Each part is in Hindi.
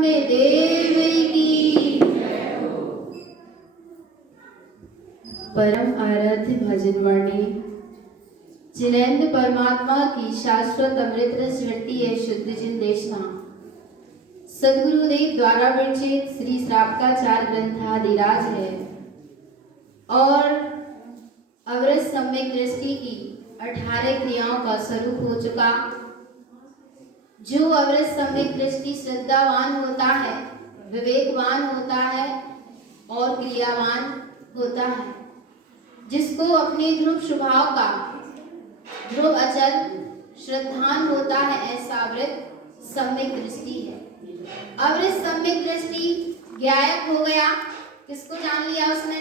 ब्रह्म देव की। परम आराध्य भजनवाणी जिनेन्द्र परमात्मा की शाश्वत अमृत रस वृत्ति है शुद्ध जिन देशना सदगुरुदेव द्वारा विरचित श्री श्रावकाचार ग्रंथाधिराज है और अवरस सम्यक दृष्टि की 18 क्रियाओं का स्वरूप हो चुका। जो अवरस सम्यक दृष्टि श्रद्धावान होता है, विवेकवान होता है और क्रियावान होता है, जिसको अपने ध्रुव स्वभाव का ध्रुव अचल श्रद्धान होता है, ऐसा अवृत सम्यक दृष्टि है। अवृत सम्यक दृष्टि ज्ञायक हो गया। किसको जान लिया उसने?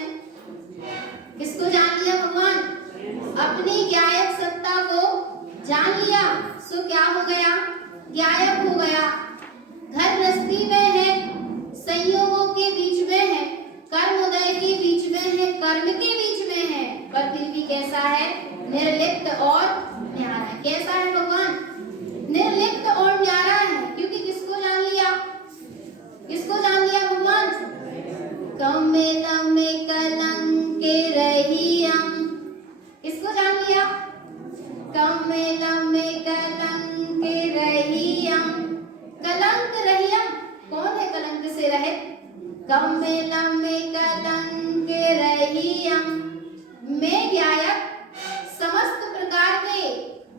किसको जान लिया? भगवान अपनी ज्ञायक सत्ता को जान लिया। सो क्या हो गया? ज्ञायक हो गया। घर गृहस्थी में है, संयोगों के बीच में है, कर्म उदय के बीच में है, कर्म के बीच में है, पर फिर भी कैसा है? निर्लिप्त और न्यारा है। कैसा है भगवान? निर्लिप्त और न्यारा है। क्योंकि किसको जान लिया? किसको जान लिया भगवान? कमेलम में कलंके रहियम। किसको जान लिया? कमेलम में कलंके रहियम। कलंक रहियम, कौन है कलंक से रहित? कमेलम में कलंके रहियम। मैं ज्ञायक समस्त प्रकार के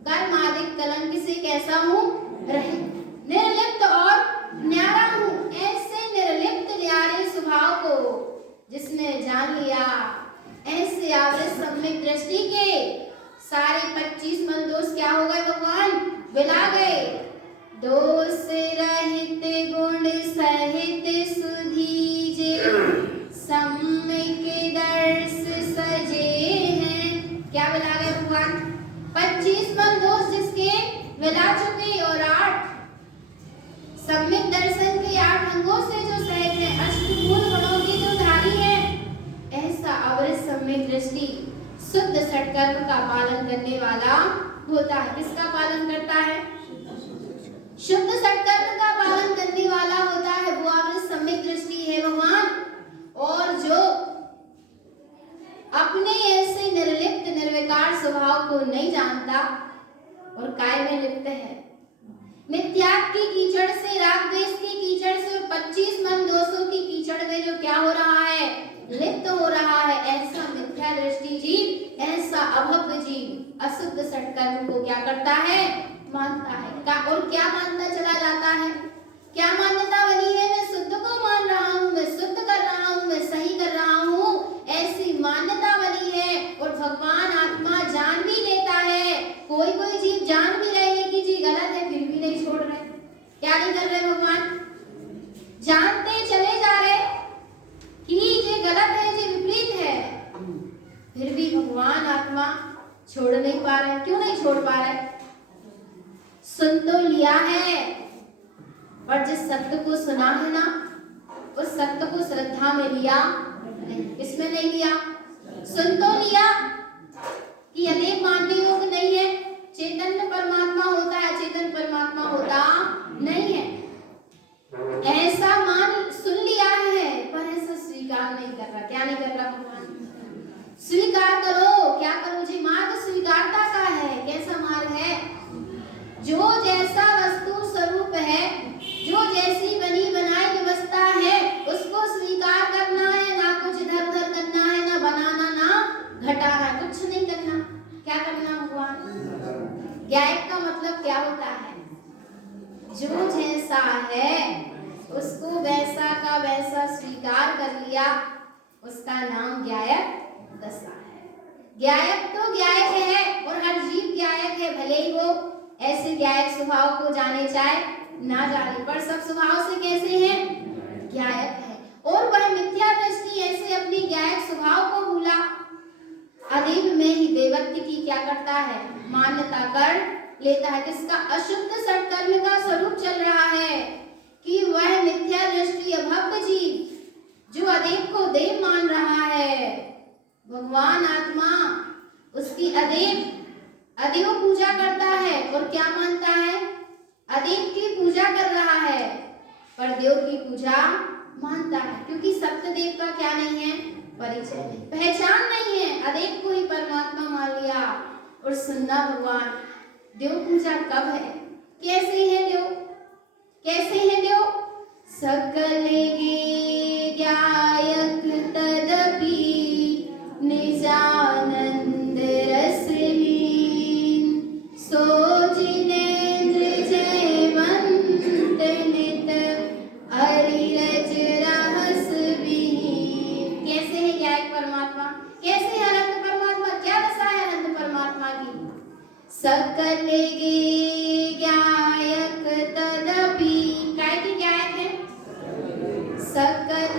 कर्म आदि कलंक से कैसा हूँ? रहित, निर्लिप्त और न्यारा हूँ। ऐसे निर्लिप्त न्यारे स्वभाव को जिसने जान लिया, ऐसे आवृत सम्यक दृष्टि के सारे 25 मन दोष क्या हो गए भगवान? विला गए। दोष रहित गुण सहित सुधीजे सम्यक दर्श सजे हैं। क्या विला गए भगवान? 25 मन दोष जिसके विला चुके और 8 सम्यक दर्शन के 8 अंगों से जो सहज है, अष्टमूल गुणों की जो धारी है, ऐसा अवृत सम्यक दृष्टि शुद्ध सत्कर्म का पालन करने वाला होता है। किसका पालन करता है? शुद्ध सत्कर्म का पालन करने वाला होता है, वो अवृत सम्यक दृष्टि है भगवान। और जो अपने ऐसे निर्लिप्त निर्विकार स्वभाव को नहीं जानता और काय में लिप्त है, मिथ्यात्व की कीचड़ से, राग द्वेष की कीचड़ से और 25 मन दोषों की कीचड़ में जो क्या हो रहा है? लिप्त हो रहा है, ऐसा मिथ्या दृष्टि जीव, ऐसा अभव्य जीव अशुद्ध सत्कर्म को क्या करता है? मानता है। और क्या मानता चला जाता है? क्या मान्यता बनी है? मैं शुद्ध को मान रहा हूँ, मैं शुद्ध कर रहा हूँ, मैं सही कर रहा हूँ, ऐसी मान्यता बनी है। और भगवान आत्मा जान भी लेता है। कोई कोई जीव जान भी रहे हैं कि जी गलत है, फिर भी नहीं छोड़ रहे। क्या नहीं कर रहे भगवान? जानते चले जा रहे कि ये गलत है, ये विपरीत है, फिर भी भगवान आत्मा छोड़ नहीं पा रहे। क्यों नहीं छोड़ पा रहे? सुन तो लिया है, पर जिस सत्य को सुना है ना, उस सत्य को श्रद्धा में लिया नहीं। इसमें नहीं लिया। सुन तो लिया कि अनेक मानने योग्य नहीं है, चैतन्य परमात्मा होता है, चेतन परमात्मा होता नहीं है, ऐसा मान सुन लिया है, पर ऐसा स्वीकार नहीं कर रहा। क्या नहीं कर रहा भगवान? स्वीकार करो। क्या करो जी? मार्ग स्वीकारता का है। कैसा मार्ग है? जो जैसा वस्तु स्वरूप है, जो जैसी बनी बनाई व्यवस्था है, उसको स्वीकार करना है। ना कुछ इधर उधर करना है, ना बनाना, ना घटाना, कुछ नहीं करना। क्या करना भगवान? ज्ञायक का मतलब क्या होता है? जो जैसा है उसको वैसा का वैसा स्वीकार कर लिया, उसका नाम ज्ञायक दशा है। ज्ञायक तो ज्ञायक है और हर जीव ज्ञायक है, भले ही वो ऐसे ज्ञायक स्वभाव को जाने चाहे ना जाने, पर सब स्वभाव से कैसे हैं? ज्ञायक है। और वह मिथ्या दृष्टि ऐसे अपनी ज्ञायक स्वभाव को भूला, अदेव में ही देवत्व की क्या करता है? मान्यता कर लेता है। किसका? अशुद्ध सत्कर्म का स्वरूप चल रहा है कि वह मिथ्या दृष्टि अभव्य जीव जो अदेव को देव मान रहा है, भगवान आत्मा उसकी अदेव पूजा करता है और क्या मानता है? अदेव की पूजा कर रहा है, पर देव की पूजा मानता है, क्योंकि सत्यदेव का क्या नहीं है, परिचय नहीं, पहचान नहीं है, अदेव को ही परमात्मा मान लिया। और सुनना भगवान, देव पूजा कब है, कैसे है देव, कैसे है देव? सकल गायक तदपि निजानंद रस लीन, सो जिनेन्द्र जयवंत नित हरिरज रहस विहीन। कैसे है गायक परमात्मा, कैसे है अनंत परमात्मा, क्या दशा है अनंत परमात्मा की? सकल गायक तदपि, काय की गायक है? सकल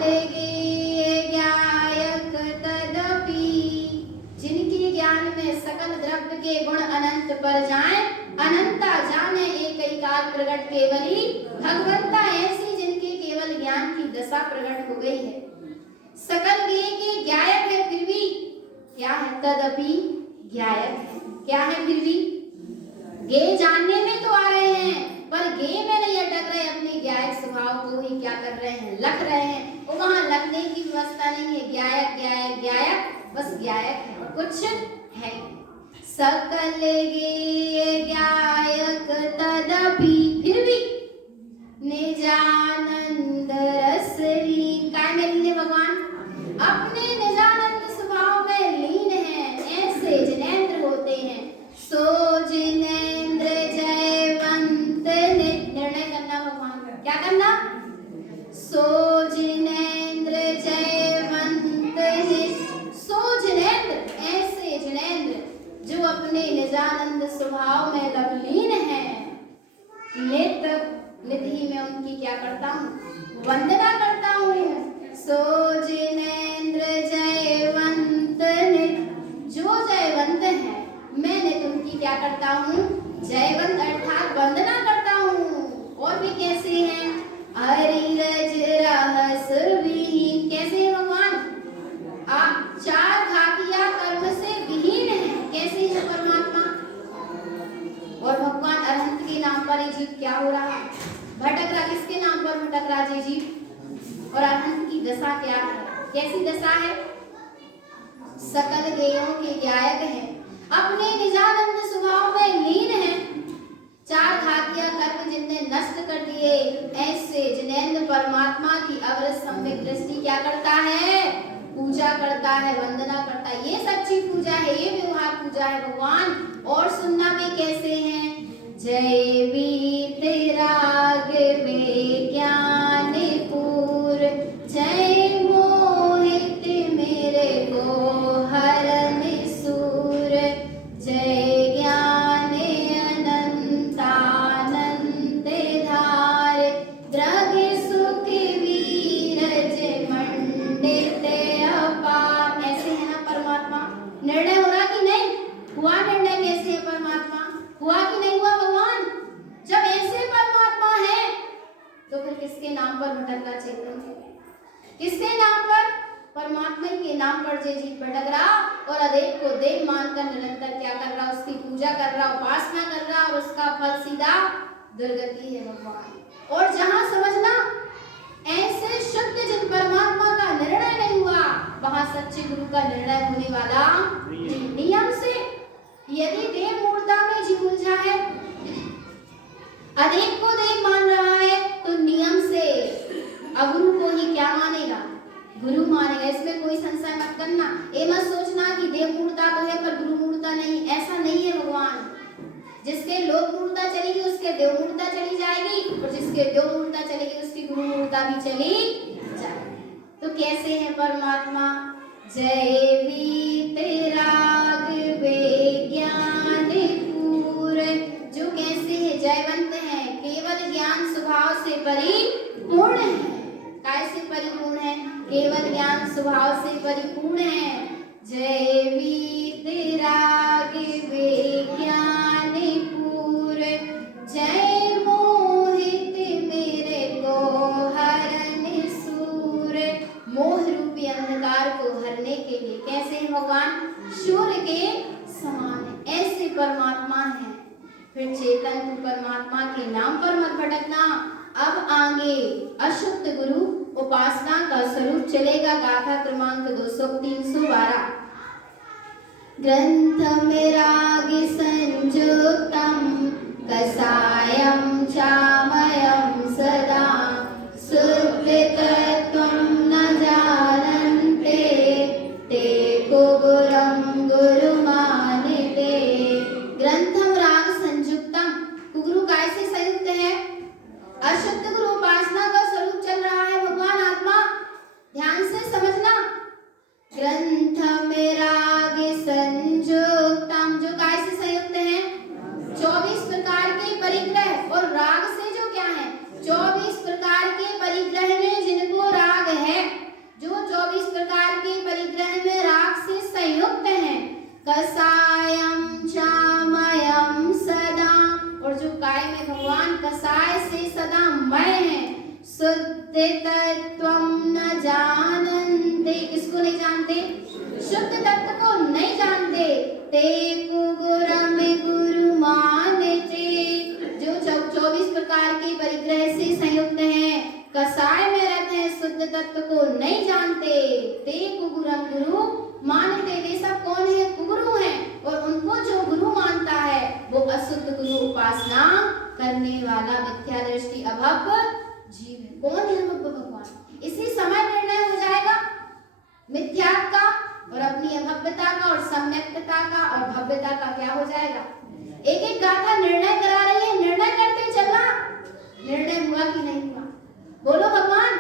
गायक तदपि, जिनके ज्ञान में सकल द्रव्य के गुण अनंत पर जाएं, अनंता जाने एक ही काल प्रकट केवली भगवंता, ऐसी जिनके केवल ज्ञान की दशा प्रकट हो गई है। सकल गे के गायक है, फिर भी क्या है? तदपि गायक है, क्या है फिर भी? गे जानने में तो आ रहे हैं, पर गे में नहीं अटक रहे, अपने गायक स्वभाव को ही क्या कर रहे हैं, लख रहे हैं। और वहां लखने की व्यवस्था नहीं है, गायक गायक गायक, बस गायक है और कुछ है। सकल गे गायक तदपि, फिर भी निजानंद रस लीन, काय में लीन है भगवान? अपने निजानंद स्वभाव में लीन है, ऐसे जिनेंद्र होते हैं। सो जिनेंद्र जयवंत नित, निर्णय करना भगवान, क्या करना? सो जिनेंद्र जयवंत नित, सो जिनेंद्र, ऐसे जिनेंद्र जो अपने निजानंद स्वभाव में लवलीन है। नित, नित ही मैं उनकी क्या करता हूँ, वंदना करता हूँ। सो जिनेंद्र जयवंत नित, जो जयवंत है मैं नित उनकी क्या करता हूँ, जयवंत अर्थात वंदना करता हूँ। और भी कैसे हैं? हरिरज रहस विहीन, कैसे है भगवान? आप चार घातिया कर्म से विहीन है, कैसे है परमात्मा? और भगवान अरहंत के नाम पर ये जीव क्या हो रहा है, भटक रहा, किसके नाम पर भटक रहा है जीव? और अरहंत की दशा क्या है, कैसी दशा है? सकल गेयों के गायक है, अपने निजानंद स्वभाव में लीन है, चार घातिया कर्म जिनने नष्ट कर दिए, ऐसे जिनेंद्र परमात्मा की अवरस सम्यक दृष्टि क्या करता है, पूजा करता है, वंदना करता है। ये सच्ची पूजा है, ये व्यवहार पूजा है भगवान। और सुनना भी कैसे है? जय वीत राग में ज्ञान पूर, जय मोहित मेरे को हरन सूर, जय ज्ञान अनंतानंद धार, द्रग सुख वीरज मंडित अपार। ऐसे है ना परमात्मा? निर्णय हो रहा कि नहीं हुआ? निर्णय कैसे है परमात्मा? हुआ कि नहीं हुआ भगवान? जब ऐसे परमात्मा है तो फिर किसके नाम पर भटक रहा चैतन्य? किसके नाम पर? परमात्मा के नाम पर जे जीव भटक रहा और अदेव को देव मानकर निरंतर क्या कर रहा, उसकी पूजा कर रहा, उपासना कर रहा, और उसका फल सीधा दुर्गति है भगवान। और जहां समझना ऐसे शुद्ध जिन परमात्मा का निर्णय नहीं हुआ, वहां सच्चे गुरु का निर्णय होने वाला नियम से। यदि देव मूर्ता में जीव उलझा है, अनेक को देव मान रहा है, तो नियम से अगुरु को ही क्या मानेगा, गुरु मानेगा। इसमें कोई संशय मत करना, ये मत सोचना कि देव मूर्ता तो है पर गुरु मूर्ता नहीं, ऐसा नहीं है भगवान। जिसके लोक मूर्ता चलेगी उसके देव मूर्ता चली जाएगी, और जिसके देव मूर्ता चलेगी उसकी गुरु मूर्ता भी चली जाएगी। तो कैसे है परमात्मा? जय वीत राग विज्ञान पूर, जो कैसे है, जयवंत है, केवल ज्ञान स्वभाव से परिपूर्ण है। काय से परिपूर्ण है? केवल ज्ञान स्वभाव से परिपूर्ण है। जय वीत राग विज्ञान पूर, जय मोहित मेरे को हरन सूर। मोह रूपी अंधकार को हरने के लिए कैसे है भगवान? सूर्य के समान है, ऐसे परमात्मा है। फिर चेतन परमात्मा के नाम पर मत भटकना, अब आगे अशुद्ध गुरु उपासना का स्वरूप चलेगा। गाथा क्रमांक 312। ग्रंथमिरागि संयुक्तं कषायं चामयं सदा शुद्धितत्त्वं न जानन्ते ते कुगुरं गुरुमानिते। ग्रंथम राग संयुक्तम, कुगुरु काय से संयुक्त है? अशुद्ध गुरु उपासना का स्वरूप चल रहा है भगवान आत्मा, ध्यान से समझना। ग्रंथमिरागि संयुक्तम, जो काय से संयुक्त है? 24 प्रकार के परिग्रह, और राग से जो क्या है? 24 प्रकार के परिग्रह में जिनको राग है, जो 24 प्रकार के परिग्रह में राग से संयुक्त है। कषायं चामयं सदा, और जो काय में भगवान कषाय से सदा मय है। शुद्धितत्त्वं न जानन्ते, किसको नहीं जानते? शुद्ध तत्व को नहीं जानते। ते कुगुरम गुरु मानते, जो 24 प्रकार के परिग्रह से संयुक्त हैं, कषाय में रहते हैं, शुद्ध तत्व को नहीं जानते। ते कुगुरम गुरु मानते, वे सब कौन है? कुगुरु हैं, और उनको जो गुरु मानता है वो अशुद्ध गुरु उपासना करने वाला मिथ्या दृष्टि अभव जीव है। कौन है अभव? भगवान। इसी समय निर्णय हो जाएगा मिथ्या का और अपनी अभव्यता का, और सम्यक्तता का और भव्यता का क्या हो जाएगा? एक एक गाथा निर्णय करा रही है, निर्णय करते चलना। निर्णय हुआ कि नहीं हुआ? बोलो भगवान,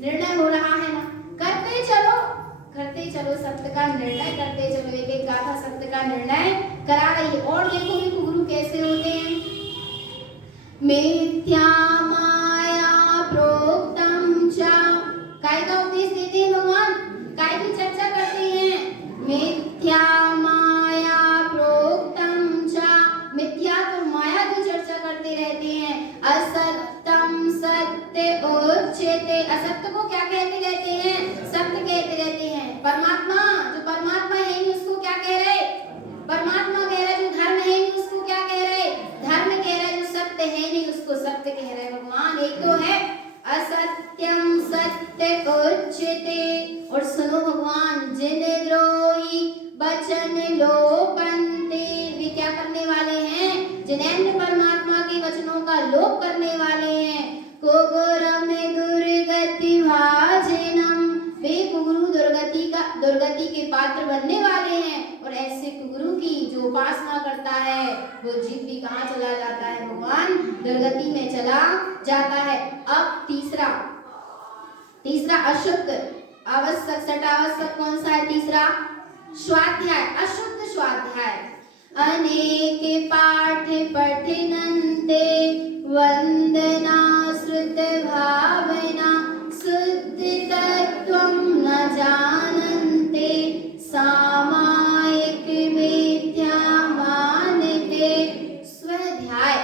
निर्णय हो रहा है ना? करते चलो, करते चलो, सत्य का निर्णय करते चलो। एक एक गाथा सत्य का निर्णय करा रही है। और देखो ये गुरु कैसे होते हैं? मिथ्या माया प्रोक्तम च, काय का उपदेश देते हैं भगवान? काय की चर्चा करते हैं? मिथ्या माया प्रोक्तम च, मिथ्या और माया की चर्चा करते रहते हैं। असत्यम सत्य उच्यते, असत्य को क्या कहते रहते हैं? सत्य कहते रहते हैं। परमात्मा, जो परमात्मा है नहीं उसको क्या कह रहे? परमात्मा कह रहे। जो धर्म है नहीं उसको क्या कह रहे? धर्म कह रहे। जो सत्य है नहीं उसको सत्य कह रहे भगवान। एक तो है असत्यम सत्य उच्यते, और सुनो भगवान, जिन द्रोही वचन लोपन्ते, वे क्या करने वाले हैं? जिन्हें परमात्मा के वचनों का लोप करने वाले हैं। कुगुरम दुर्गति भाजनम, वे कुगुरु दुर्गति के पात्र बनने वाले हैं। और ऐसे कुगुरु की जो उपासना करता है वो जीव भी कहाँ चला जाता है भगवान? दुर्गति में चला जाता है। अब तीसरा अशुद्ध आवश्यक, सट आवश्यक कौन सा है? तीसरा स्वाध्याय, अशुद्ध स्वाध्याय। अनेक पाठ पठनन्ते वंदना श्रुत भावना शुद्धितत्त्वं न जानन्ते सामायिक मिथ्या मानते। स्वाध्याय,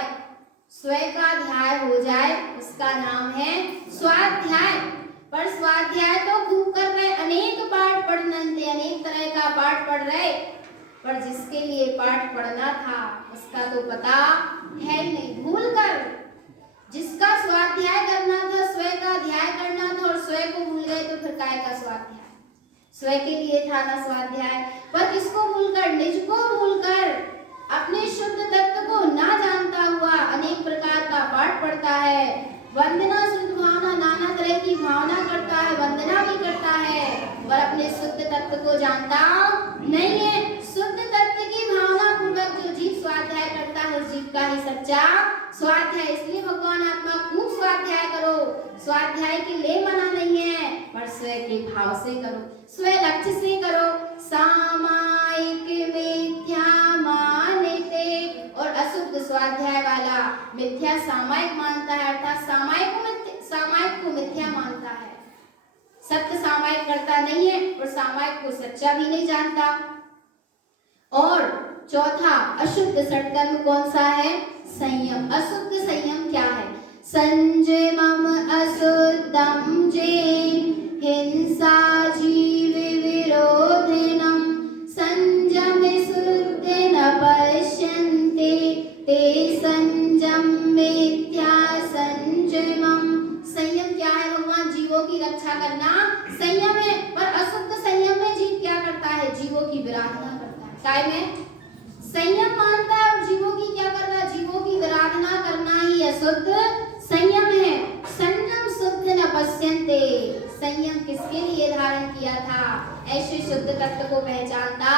स्व का ध्याय हो जाए उसका नाम है स्वाध्याय। पर स्वाध्याय तो खूब कर रहे, अनेक पाठ पढ़नन्ते, अनेक तरह का पाठ पढ़ रहे, पर जिसके लिए पाठ पढ़ना था उसका तो पता है ही नहीं, भूल कर। जिसका स्वाध्याय करना था, स्व का ध्याय करना था, और स्व को भूल गए तो फिर काय का स्वाध्याय? स्व के लिए था ना स्वाध्याय, पर किसको भूलकर? निज को भूलकर, अपने शुद्ध तत्व को ना जानता हुआ अनेक प्रकार का पाठ पढ़ता है। वंदना शुद्ध भावना, नाना तरह की भावना करता है, वंदना भी करता है, पर अपने शुद्ध तत्व को जानता नहीं है। शुद्ध तत्व की भावना पूर्वक जो जीव स्वाध्याय करता है उस जीव का ही सच्चा स्वाध्याय। इसलिए भगवान आत्मा खूब स्वाध्याय करो। स्वाध्याय के लिए मना नहीं है, पर स्व के भाव से करो, स्व लक्ष्य से करो। सामायिक मिथ्या मानते, और अशुद्ध स्वाध्याय वाला मिथ्या सामायिक मानता है, अर्थात सामायिक को मिथ्या मानता है। सत्य सामायिक करता नहीं है और सामायिक को सच्चा भी नहीं जानता। और चौथा अशुद्ध सत्कर्म कौन सा है? संयम। अशुद्ध संयम क्या है? संयमम अशुद्धम जेन हिंसा जीव विरोधिनम संयम शुद्ध न पश्यन्ते ते संयम मिथ्या संयमे रक्षा करना संयम है। पर अशुद्ध संयम में जीव क्या करता है? जीवों की विराधना करता है। काय में संयम मानता है और जीवों की क्या कर रहा है? जीवों की विराधना करना ही अशुद्ध संयम है। संयम शुद्ध न पश्यन्ते, संयम किसके लिए धारण किया था? ऐसे शुद्ध तत्व को पहचानता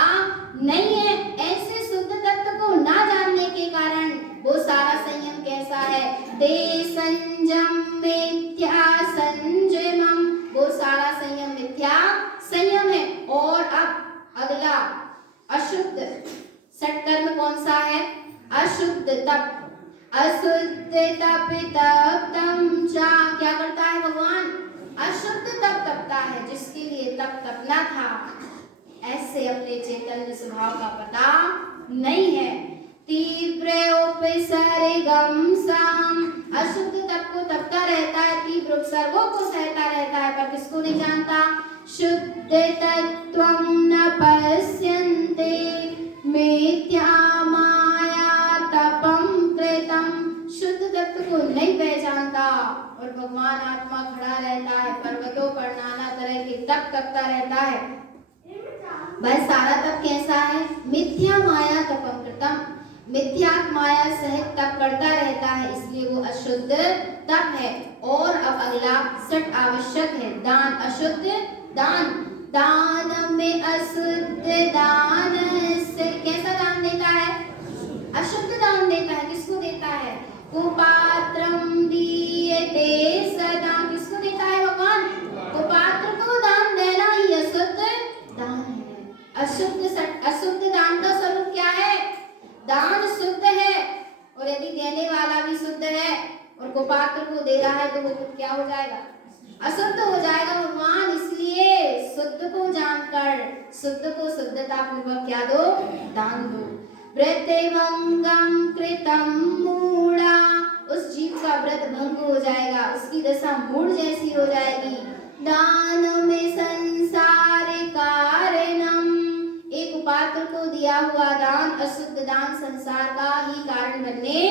नहीं है। ऐसे शुद्ध तत्व को ना जानने के कारण वो सारा संयम कैसा है? ते संयम मिथ्या संयमम, वो सारा संयम मिथ्या संयम है। और अब अगला अशुद्ध षटकर्म कौन सा है? अशुद्ध तप। अशुद्ध तप तप्तम चा, क्या करता है भगवान? अशुद्ध तप तपता है, जिसके लिए तप तपना था। ऐसे अपने चैतन्य स्वभाव का पता नहीं है। तीव्र उपसर्गम साम, अशुद्ध तप को तपता रहता है, तीव्र उपसर्गों को सहता रहता है, पर किसको नहीं जानता? शुद्ध तत्वं न पश्यन्ते मिथ्या माया तपम कृतम, शुद्ध तत्व को नहीं पहचानता और भगवान आत्मा खड़ा रहता है, पर्वतों पर नाना तरह के तप तपता रहता है। वह सारा तप कैसा है? मिथ्या माया तपम कृतम, मिथ्या माया सहित तप करता रहता है, इसलिए वो अशुद्ध तप है। और अब अगला सट आवश्यक है, दान। अशुद्ध दान, दान में अशुद्ध दान से कैसा दान देता है? अशुद्ध दान देता है। किसको देता है? कुपात्रम दीयते सदा, किसको देता है भगवान? कुपात्र को दान देना ही अशुद्ध दान है। अशुद्ध दान का स्वरूप क्या है? दान शुद्ध है और यदि देने वाला भी शुद्ध है और कुपात्र को दे रहा है तो वो क्या हो जाएगा? अशुद्ध हो जाएगा भगवान। इसलिए शुद्ध को जानकर शुद्ध को शुद्धता पूर्वक क्या दो? दान दो। व्रतभंगम कृतम मूढ़ा, उस जीव का व्रत भंग हो जाएगा, उसकी दशा मूढ़ जैसी हो जाएगी। दान में संसार कारणम, एक उपात्र को दिया हुआ दान, अशुद्ध दान संसार का ही कारण बनने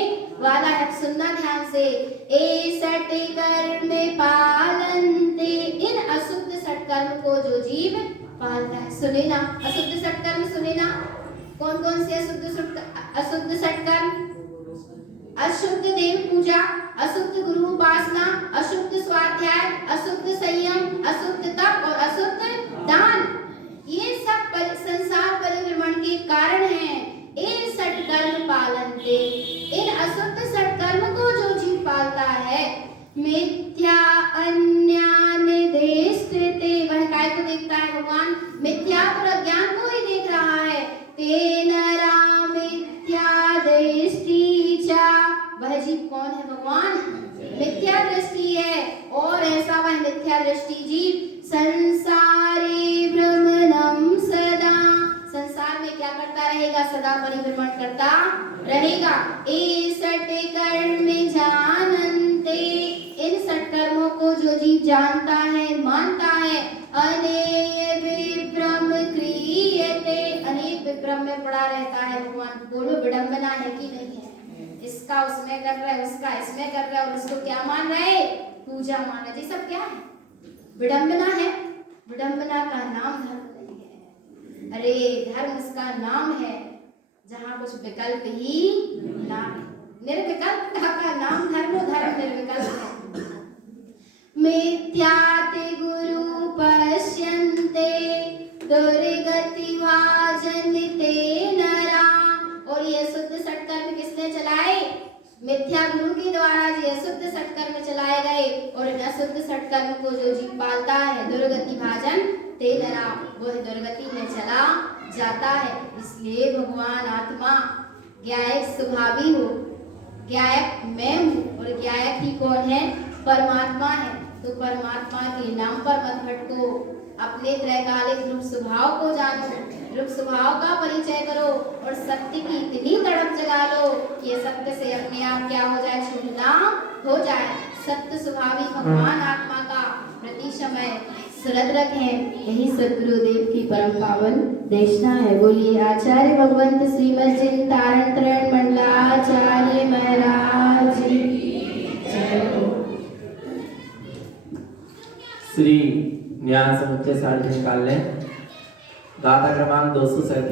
वाला है। सुनना ध्यान से। ए षटकर्म पालन्ते, इन अशुद्ध षटकर्म को जो जीव पालता है। सुने ना अशुद्ध षटकर्म, सुने ना कौन कौन से अशुद्ध षटकर्म? अशुद्ध देव पूजा, अशुद्ध गुरु उपासना, अशुद्ध स्वाध्याय, अशुद्ध संयम, अशुद्ध तप और अशुद्ध दान। ये सब संसार परिभ्रमण के कारण हैं। ये षटकर्म पालन्ते, इन अशुद्ध षटकर्म को जो जीव पालता है। मिथ्या अन्यान देष्टते, वह काय को देखता है भगवान? मिथ्या और अज्ञान को ही देख रहा है। तेन राम मिथ्या दृष्टि चा, वह जीव कौन है भगवान? मिथ्या दृष्टि है। और ऐसा वह मिथ्या दृष्टि जीव संसारे भ्रमणम सदा, संसार में क्या करता रहेगा? सदा परिभ्रमण करता रहेगा। ए षटकर्म जानन्ते, इन षटकर्मों को जो जीव जानता है, मानता है। अनेय विभ्रम क्रियते, अनेक विभ्रम में पड़ा रहता है। भगवान बोलो विडंबना है कि नहीं है? इसका उसमें कर रहा है, उसका इसमें कर रहा है और उसको क्या मान रहे? पूजा मान रहे। ये सब क्या है? विडंबना है। विडंबना का नाम धर्म नहीं है। अरे धर्म उसका नाम है जहाँ कुछ विकल्प ही ना, निर्विकल्प का नाम धर्म, धर्म निर्विकल्प है। मिथ्याति गुरु पश्यन्ते दुर्गति भाजन्ते नरा, और ये शुद्ध षटकर्म किसने चलाए? मिथ्या गुरु के द्वारा ये अशुद्ध षटकर्म चलाए गए। और अशुद्ध षटकर्म को जो जीव पालता है, दुर्गति भाजन ते नरा, वह दुर्गति में चला जाता है। इसलिए भगवान आत्मा ज्ञायक स्वभावी हो, ज्ञायक मैं हूँ और ज्ञायक ही कौन है? परमात्मा है। तो परमात्मा के नाम पर मत भटको, अपने त्रैकालिक रूप स्वभाव को जानो, रूप स्वभाव का परिचय करो और सत्य की इतनी तड़प जगा लो कि सत्य से अपने आप क्या हो जाए? छूटना हो जाए। सत्य स्वभावी भगवान आत्मा का प्रति समय सुरत रखें। यही सद्गुरुदेव की परम पावन देशना है। बोलिए आचार्य भगवंत श्रीमद जिन तारण तरण मंडलाचार्य महाराज। श्री न्याय समुच्चय सारथी निकाल लें। गाथा क्रमांक 237।